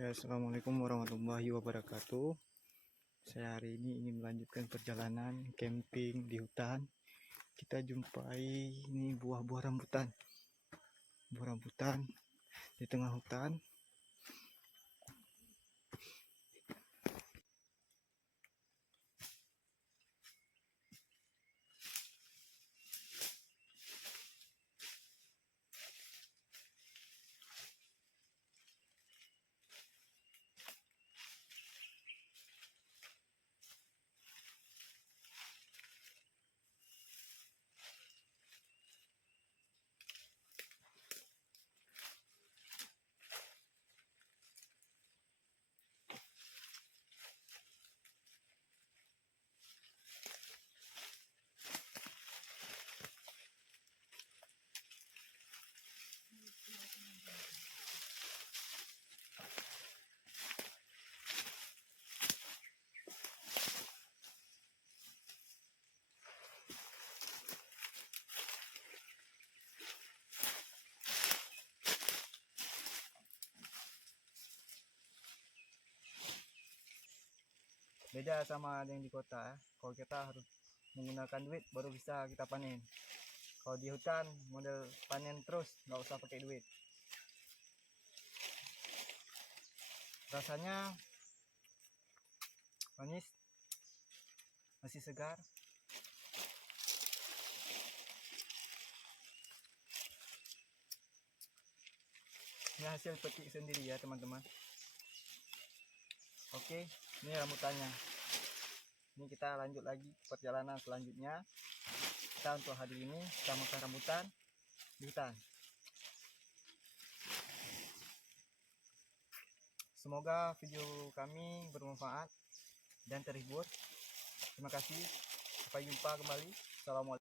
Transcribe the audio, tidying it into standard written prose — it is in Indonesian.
Ya, assalamualaikum warahmatullahi wabarakatuh. Saya hari ini ingin melanjutkan perjalanan camping di hutan. Kita jumpai ini buah-buah rambutan. Buah rambutan di tengah hutan. Beda sama yang di kota. Kalau kita harus menggunakan duit baru bisa kita panen. Kalau di hutan model panen terus, nggak usah pakai duit. Rasanya manis, masih segar. Ini hasil petik sendiri ya teman-teman. Oke, ini rambutannya. Ini kita lanjut lagi perjalanan selanjutnya. Kita untuk hari ini kita makan rambutan di hutan. Semoga video kami bermanfaat dan terhibur. Terima kasih. Sampai jumpa kembali. Assalamualaikum.